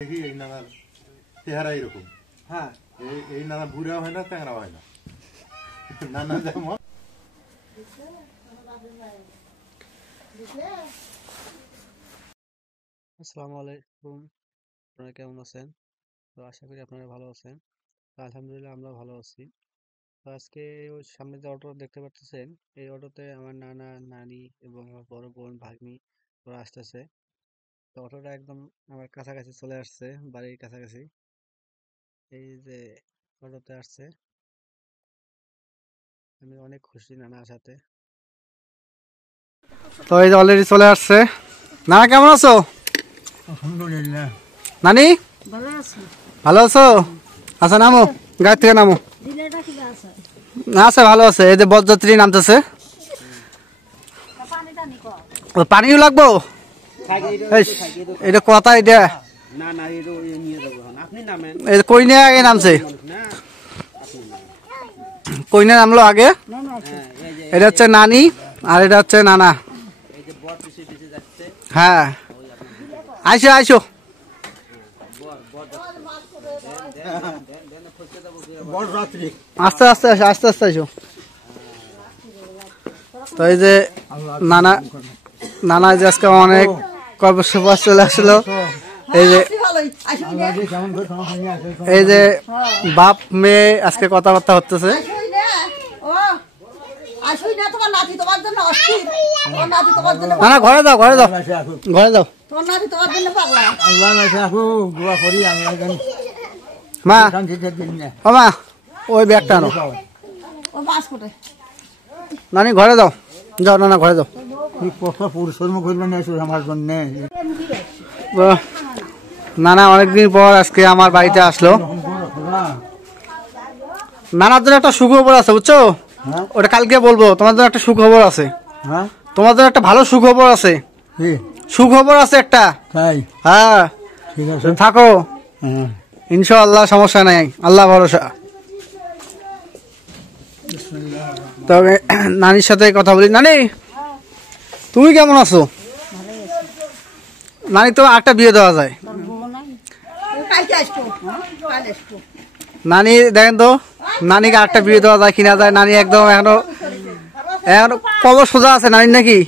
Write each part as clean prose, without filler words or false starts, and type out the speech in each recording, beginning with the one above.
দেখি এই নানার চেহারা এরকম। হ্যাঁ, এই নানা বুড়া হয় না, ট্যাংরা হয় না। নানা যেমন আসসালামু আলাইকুম, আপনারা কেমন আছেন? তো আশা করি আপনারা ভালো আছেন। তো আলহামদুলিল্লাহ আমরা ভালো আছি। তো আজকে ওই সামনে যে অটো দেখতে পাচ্ছেন, এই অটোতে আমার নানা, নানি এবং আমার বড় বোন, ভাগ্নি ওরা আসতেছে। তো অটোটা একদম আমার কাছাকাছি চলে আসছে, বাড়ির কাছাকাছি। এই যে অটোতে আসছে, আমি অনেক খুশি নানা আসাতে। তো এই যে অলরেডি চলে আসছে। নানা কেমন আছো? আলহামদুলিল্লাহ। নানি ভালো আছো? আচ্ছা নামো, গাড়ি থেকে নামো। আছে ভালো আছে। এই যে বরযাত্রী নামতেছে। পানিও লাগবো, এটা কথা এটা কই নিয়ে আগে নামছে, কই নিয়ে নামলো আগে। এটা হচ্ছে নানি আর এটা হচ্ছে নানা। হ্যাঁ আইসো আইসো, আস্তে আস্তে আসো, আস্তে আস্তে আসো। তো এই যে নানা, নানা যে আজকে অনেক কর্মসূচি চলে আসলো। এই যে বাপ মেয়ে আজকে কথাবার্তা হতেছে। না না ঘরে যাও, ঘরে যাও, ঘরে যাও। মা ও মা ওই ব্যাগটা আনো। নানি ঘরে যাও, যাও নানা ঘরে যাও। নানা অনেকদিন পর আজকে আমার বাড়িতে আসলো। নানার জন্য একটা সুখবর আছে বুঝছো, ওটা কালকে বলবো। তোমার জন্য একটা সুখবর আছে, তোমার জন্য একটা ভালো সুখবর আছে। সুখবর আছে একটা। হ্যাঁ ঠিক আছে, থাকো ইনশাআল্লাহ, সমস্যা নাই, আল্লাহ ভরসা। তবে নানির সাথে কথা বলি। নানি তুমি কেমন আছো? নানি তো একটা বিয়ে দেওয়া যায়। নানি দেখেন তো, নানিকে একটা বিয়ে দেওয়া যায় কিনা যায়। নানি একদম এখনো এখনো কবর সোজা আছে নানি নাকি?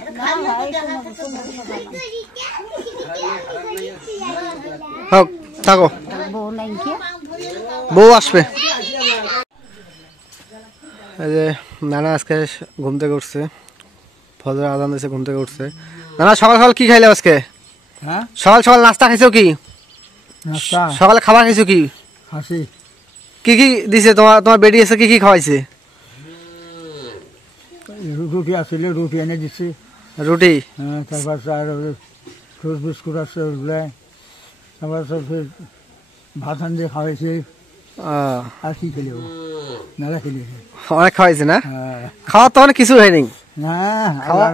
হোক থাকো, বউ আসবে। এই যে নানা আজকে ঘুম থেকে উঠছে, ফজর আজান দিয়েছে, ঘুম থেকে উঠছে। নানা সকাল সকাল কি খাইলে আজকে? সকাল সকাল নাস্তা খাইছো কি? সকালে খাবার খাইছো কি? কি কি দিছে তোমার, তোমার বেডি এসে কি কি খাওয়াইছে? রুটি আসলে রুটি এনে দিচ্ছে। রুটি, তারপর ফ্রুট বিস্কুট আছে, তারপর ভাত আন দিয়ে খাওয়াইছে। আর কি খেলে মেলা খেলে অনেক খাওয়াইছে না? খাওয়ার তো অনেক কিছু হয়নি না, খাওয়ার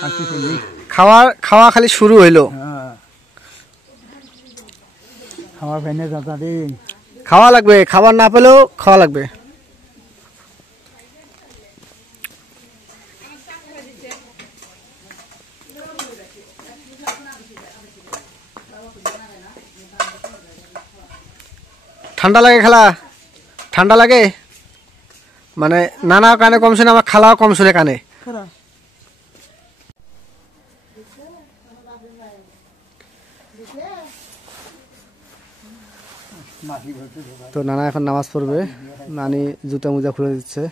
খাচ্ছি খেলি। খাওয়ার খাওয়া খালি শুরু হইলো। খাওয়া ফেনে তাড়াতাড়ি খাওয়া লাগবে, খাবার না পেলেও খাওয়া লাগবে। ঠান্ডা লাগে খালা, ঠান্ডা লাগে মানে নানাও কানে কম শুনে, আমার খালাও কম শুনে কানে। তো নানা এখন নামাজ পড়বে, নানি জুতা মুজা খুলে দিচ্ছে।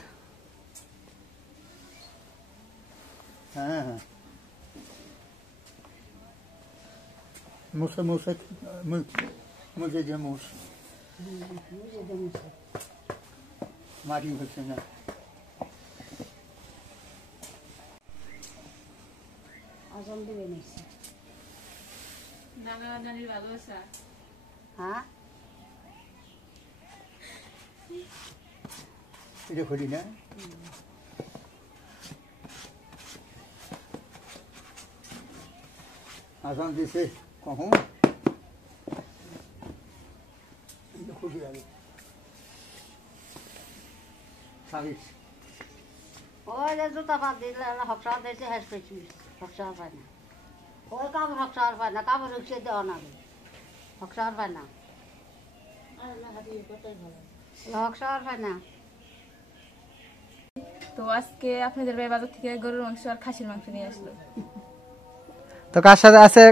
মুসে মুসে মুসে যে মুস মাটি হচ্ছে না। এটা করি না, আসাম দিছে কখন খুশি লাগে। ওই যে জুতা পাত দিলে হকসা দিয়েছে, হেস পেয়েছি হকসা পায় না। ওই কাপড় হকসা পায় না, কাপড় রিক্সে দেওয়া না। হকসার পায় না হকসার পায় না। তো আজকে আপনাদের বাজার থেকে গরুর মাংস আর খাসির মাংস নিয়ে আসলো। তো কার সাথে আছে,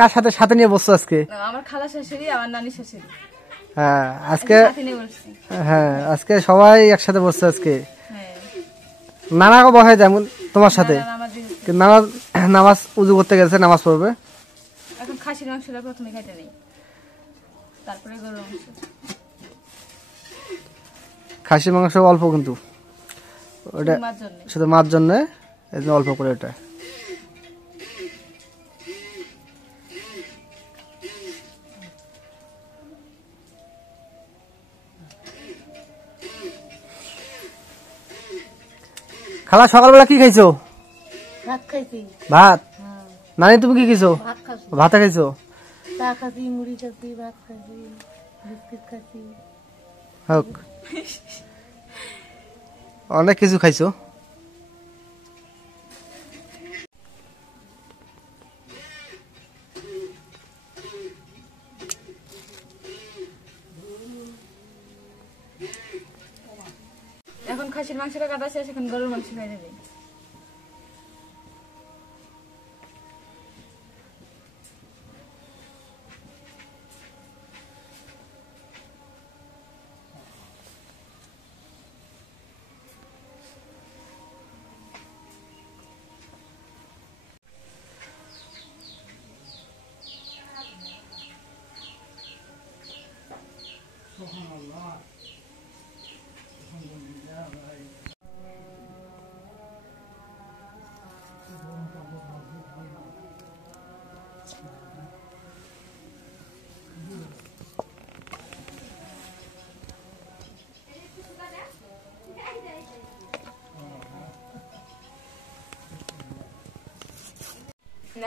কার সাথে সাথে নিয়ে বসছো আজকে? আমার খালা শাশুড়ি, আমার নানি শাশুড়ি। হ্যাঁ আজকে, সাথে নিয়ে বসছি। হ্যাঁ আজকে সবাই একসাথে বসছে আজকে। হ্যাঁ নানাকে বসে যেমন তোমার সাথে, নানা আমাদের কিন্তু নানা নামাজ উজু করতে গেছে, নামাজ পড়বে। এখন খাসির মাংসটা প্রথমে খাইতে নেই, তারপরে গরুর মাংস। খাসির মাংস অল্প, কিন্তু ওটা মার জন্য শুধু মার জন্য অল্প করে ওটা। খালা সকালবেলা কি খাইছো? ভাত খাইছি। ভাত? নানি তুমি কি খাইছো? ভাত খাইছি। ভাত খাইছো? চা খাইছি, মুড়ি খাইছি, ভাত খাইছি, বিস্কিট খাইছি। হোক, অনেক কিছু খাইছো। এখন খাসির মাংসটা কাটা শেষ, এখন গরুর মাংস খাইতে নেই।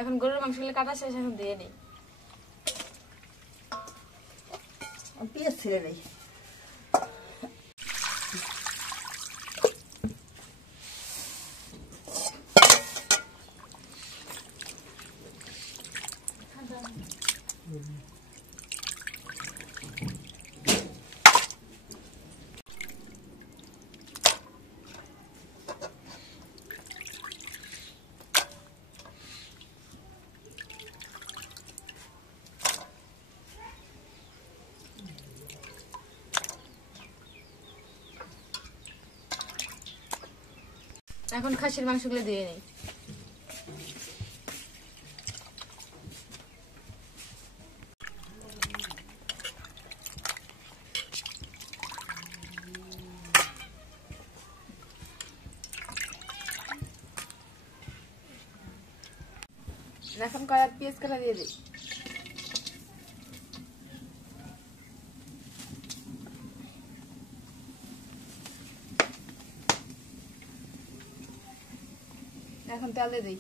এখন গরুর মাংসগুলো কাটা শেষ, এখন দিয়ে নেই। পেঁয়াজ ছিঁড়ে নেই। এখন খাসির মাংসগুলো দিয়ে নেই। এখন কড়াই পেঁয়াজ কাটা দিয়ে দিই। এখন তেল দিয়ে দিই।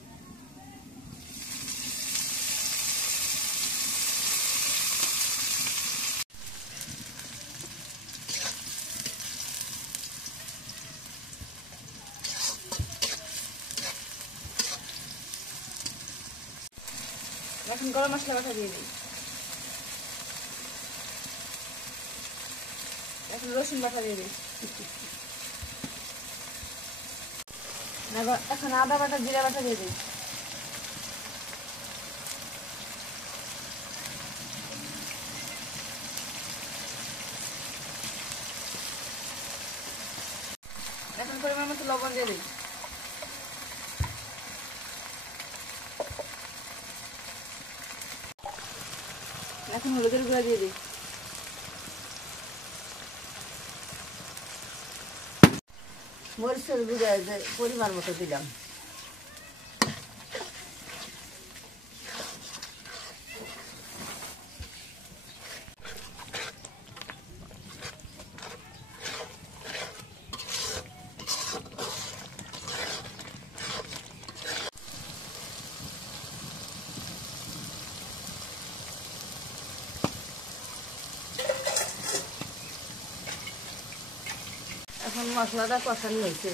এখন গরম মশলা বাটা দিয়ে দিই। এখন রসুন বাটা দিয়ে দিই। এখন আদা বাটা, জিরা বাটা দিয়ে দিই। এখন পরিমাণ মতো লবণ দিয়ে দিই। এখন হলুদের গুঁড়া দিয়ে দিই। মরিচের গুঁড়া পরিমাণ মতো দিলাম। এখন মশলাটা কষানো হয়েছে,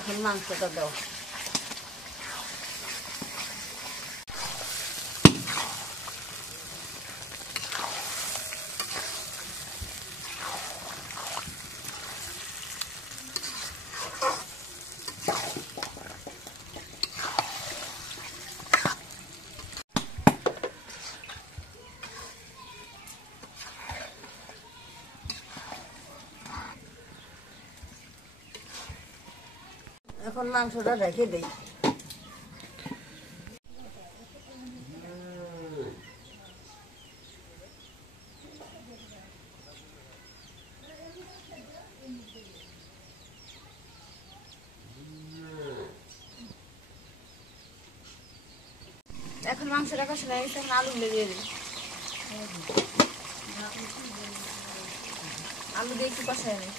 এখন মাংসটা দাও। এখন মাংসটা রেখে দেই। এখন মাংসটা কষানো হয়ে গেছে, এখন আলুগুলো দিয়ে দিই। আলু দিয়ে একটু কষাই নিই।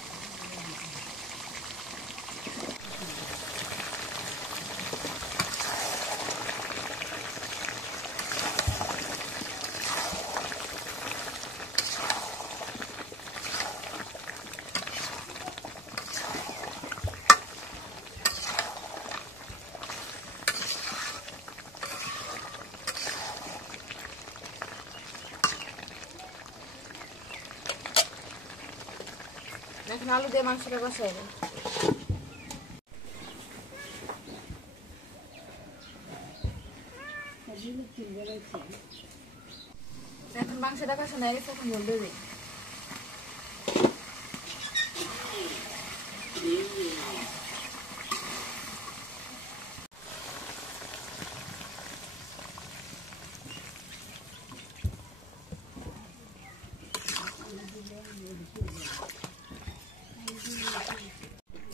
এখন আলু দিয়ে মাংসটা কষাই নিই। এখন মাংসটা কষানো হয়ে গেছে, এখন ঝোল দিয়ে দিই।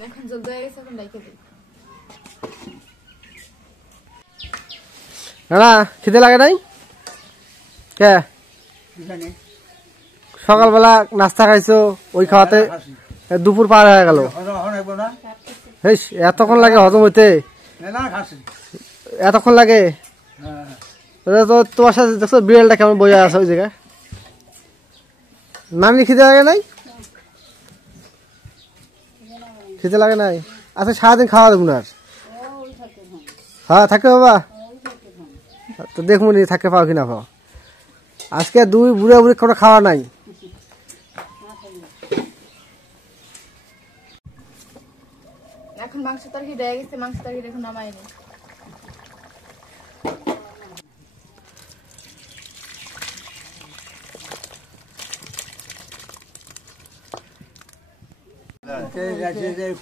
এখন ঝোল দিয়ে গেছে, এখন রেখে দিই। না খিদে লাগে নাই কে? জানি সকালবেলা নাস্তা খাইছো, ওই খাওয়াতে দুপুর পার হয়ে গেল। হজম না হেস, এতক্ষণ লাগে হজম হইতে? না খাসি এতক্ষণ লাগে? হ্যাঁ তো তোমার সাথে দেখছো বিড়ালটা কেমন বইয়া আছে ওই জায়গায়? নামনি খিদে লাগে নাই? খিদে লাগে নাই? আচ্ছা সারাদিন খাওয়া দেবো না আর? হ্যাঁ থাকে বাবা, তো দেখবো নি থাকে পাও কিনা পাও। আজকে দুই বুড়ে বুড়ি কোনো খাওয়া নাই। এখন মাংস তরকারি দেয়া গেছে, মাংস তরকারি এখন নামাই নিই।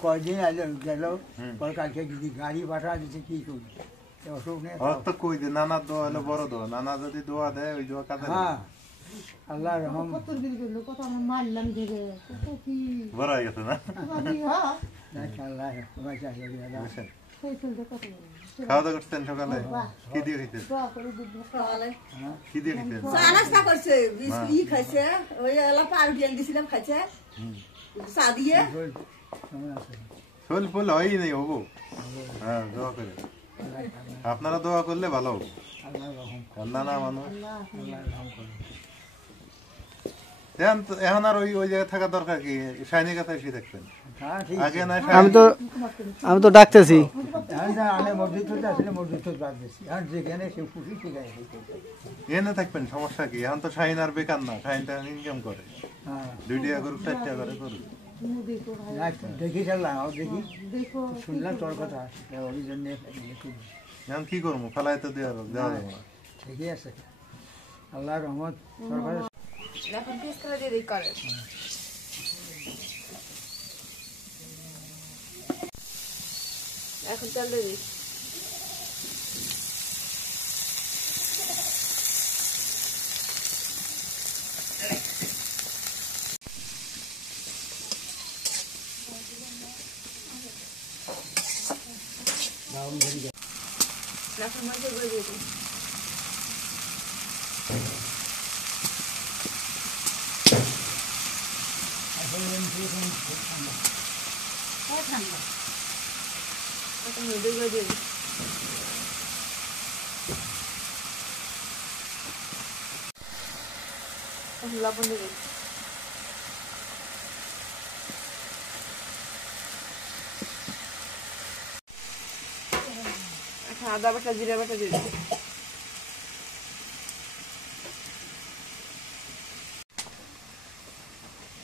কয়দিন আলো গেল, কালকে যদি গাড়ি পাঠা দিচ্ছে কি করি, অসুখ নেই। তো কই দে, নানা দোয়া হলো বড় দোয়া, নানা যদি দোয়া দেয় ওই দোয়া কাজে হ্যাঁ আল্লাহ রহম বড় হয়ে গেছে না? আল্লাহ বুঝছেন? খাওয়া দাওয়া করছেন সকালে? কি দিয়ে খেতেন? কি দিয়ে খেতেন? নাস্তা করছে, ই খাইছে, ওই এলা পাউরুটি এনে দিছিলাম খাইছে, চা দিয়ে। শোল ফুল হয়ই নেই হবো। হ্যাঁ দোয়া করে, আপনারা দোয়া করলে ভালো হবে। নানা মানুষ এখন আর ওই ওই জায়গায় থাকার দরকার কি? শাইনি কথা এসে থাকবেন আগে না? আমি তো ডাকতেছি। এনে থাকবেন, সমস্যা কি? এখন তো শাহিন আর বেকার না, শাহিন তো ইনকাম করে, 2 টাকা করুক 4 টাকা করে করুক। দেখি দেখি শুনলাম তোর কথা, ওই জন্য এখন কি করবো? ফেলাই তো দেওয়া যাবে না। ঠিকই আছে, আল্লাহ রহমত সরকার। এখন পিস করে দিয়ে দিই করে। এখন তেল দিয়ে দিই। এখন মরিচের গুঁড়ো দিয়ে দিই। এখন হলুদের গুঁড়ো দিয়ে দিই। এখন লবণ দিয়ে দিই। এখন আদা বাটা জিরা বাটা দিয়ে দিই।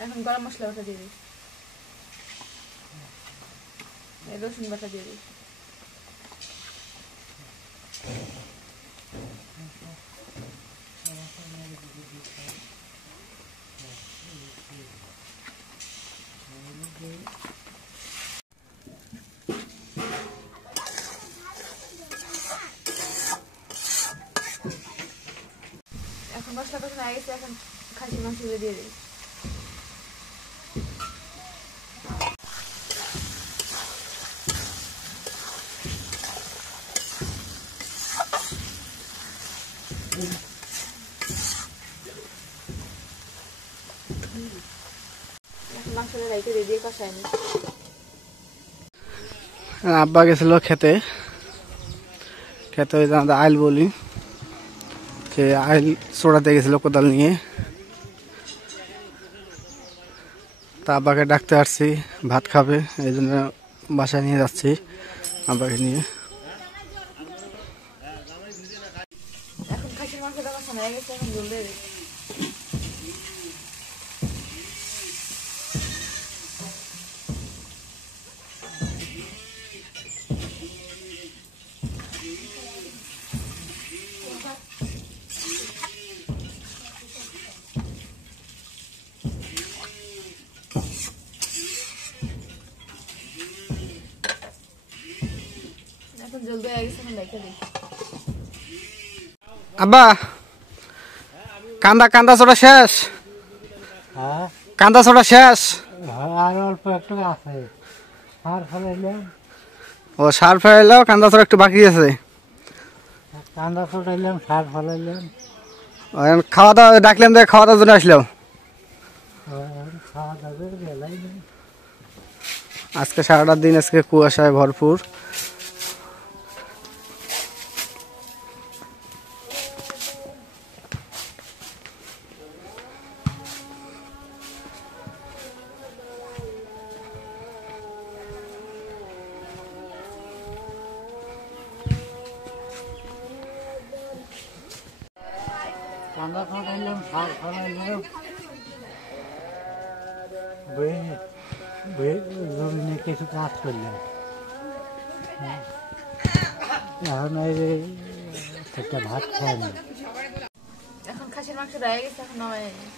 এখন গরম মশলা বাটা দিয়ে দিই। রসুন বাটা দিয়ে দিই। হয়ে গেছে, এখন খাসির মাংসগুলো দিয়ে দিই। মাংসটা রাইতে দিয়ে কষায় নি। আব্বা গেছিল খেতে, ওই যে আমরা আইল বলি, যে আইল ছোড়াতে গেছিল কোদাল নিয়ে। তা আব্বাকে ডাকতে আসছি, ভাত খাবে, এই জন্য বাসায় নিয়ে যাচ্ছি আব্বাকে নিয়ে। এখন খাসির মাংসটা কষানো হয়ে গেছে, এখন ঝোল দিয়ে দিই। এখন ঝোল দিয়ে গেছে, এখন রেখে দিই। আব্বা কান্দা ছোড়া শেষ? কান্দা ছোড়া শেষ? আর অল্প একটু আছে, সার ফলাইলাম, ও সার ফেলাইলাম, কান্দা ছোড়া একটু বাকি আছে। কান্দা ফলাইলাম, সার ফলাইলাম, খাওয়া দাওয়া ডাকলাম, খাওয়া দাওয়ার জন্য আসলাম। খাওয়া দাওয়ার বেলাই নেই। আজকে সারাটা দিন আজকে কুয়াশায় ভরপুর। কান্দা ফলাইলাম, সার ফলাইলাম, জমিনে কিছু কাজ করলাম। এখন একটা ভাত খাওয়ানি। এখন খাসির মাংস রয়ে গেছে, এখন নামাই নিই।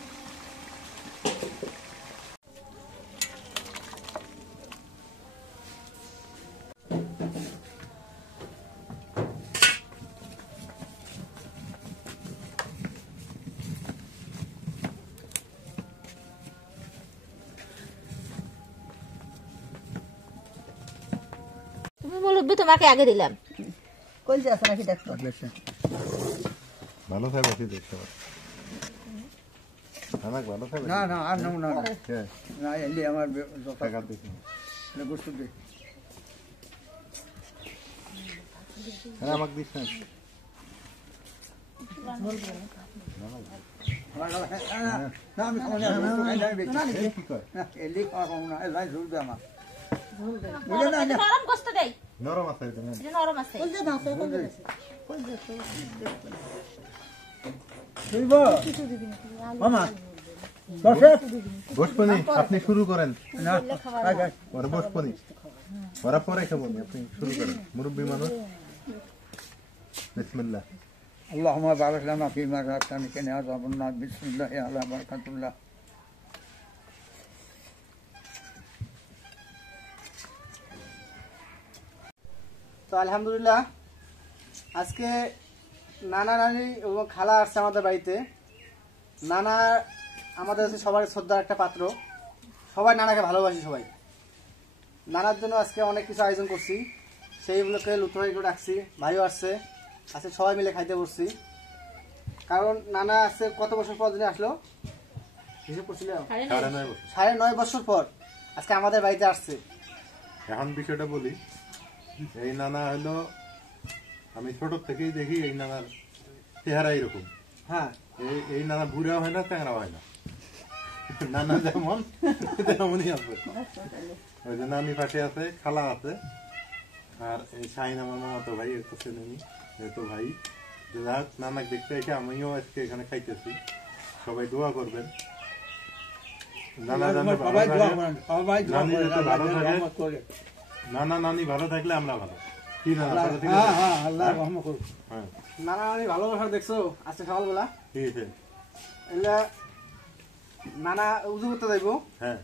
তুমি বলবে তোমাকে আগে দিলাম। কলসি আছে নাকি দেখতো? ভালো থাকবে কি দেখতে পাচ্ছি। ভালো থাকবে না না আর নেব না, কে না এলি আমার টাকা দিছি গোস্ত দে। হ্যাঁ আমাকে দিস না না আমি খাবো না, কি কয় এলি খাওয়া না, এলাই ঝুলবে আমার। নরম গোস্ত দেই, নরম আছে এটা এটা নরম আছে। বসপনি আপনি শুরু করেন না ওরা বসপনি ওরা পরে খাবো আপনি শুরু করেন মুরব্বী মানুষ বিসমিল্লাহ اللهم بارك لنا فيما رزقتنا كنا عذابنا بسم الله على بركة الله. তো আলহামদুলিল্লাহ আজকে নানা নানি এবং খালা আসছে আমাদের বাড়িতে। নানা আমাদের হচ্ছে সবার শ্রদ্ধার একটা পাত্র, সবাই নানাকে ভালোবাসি। সবাই নানার জন্য আজকে অনেক কিছু আয়োজন করছি, সেইগুলোকে লুৎফাইকে ডাকছি, ভাইও আসছে, আজকে সবাই মিলে খাইতে বসছি। কারণ নানা আসছে কত বছর পর দিনে আসলো, হিসেব করছিল 9.5 বছর পর আজকে আমাদের বাড়িতে আসছে। এখন বিষয়টা বলি, এই নানা হলো আমি ছোট থেকেই দেখি এই নানার চেহারা এরকম। হ্যাঁ, এই নানা বুড়া হয় না, ট্যাংরা হয় না, নানা যেমন তেমনই আছে। ওই যে নানি পাশে আছে, খালা আছে, আর এই শাহিন আমার মামাতো ভাই, এর তো চেনেনি, তো ভাই যাক নানাকে দেখতে এসে আমিও আজকে এখানে খাইতেছি। সবাই দোয়া করবেন, নানা জানে ভালো থাকে, নানা নানি ভালো থাকলে আমরা ভালো। কি নানা নানা নানি ভালোবাসা দেখছো আজকে সকালবেলা? ঠিক আছে, এলা নানা উজু করতে যাইবো, হ্যাঁ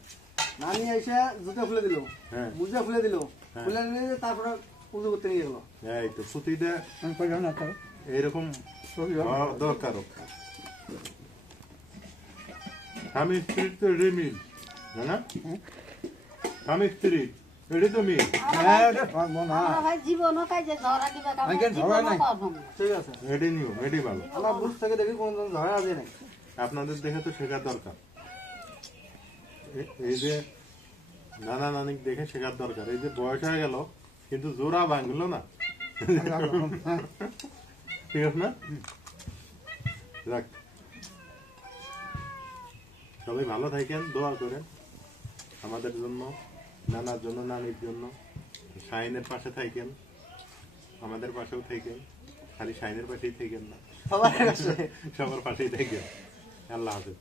নানি এসে জুতা খুলে দিল, হ্যাঁ মুজা খুলে দিল, খুলে নিয়ে তারপরে উজু করতে নিয়ে গেল। এই তো পুঁতিটা এইরকম দরকার। স্বামী স্ত্রীর তো এটাই মিল না স্বামী স্ত্রী এটাই তো মিল হ্যাঁ এটা সর্বনা ভাই জীবনও কাজে ঝরা দিবে আগে ঝগড়া নাই। ঠিক আছে এটাই নিয়ম এটাই ভালো আমার বুঝ থেকে দেখি কোনদিন ঝগড়া আছে নাকি আপনাদের দেখে তো শেখার দরকার এই যে নানা নানি দেখে শেখার দরকার এই যে বয়স হয়ে গেল কিন্তু জোড়া ভাঙলো না ঠিক আছে না যাক সবাই ভালো থাকেন দোয়া করেন আমাদের জন্য নানার জন্য নানির জন্য শাহিনের পাশে থাকেন আমাদের পাশেও থাকেন খালি শাহিনের পাশেই থাকেন না সবার কাছে সবার পাশেই থাকেন আল্লাহ হাফেজ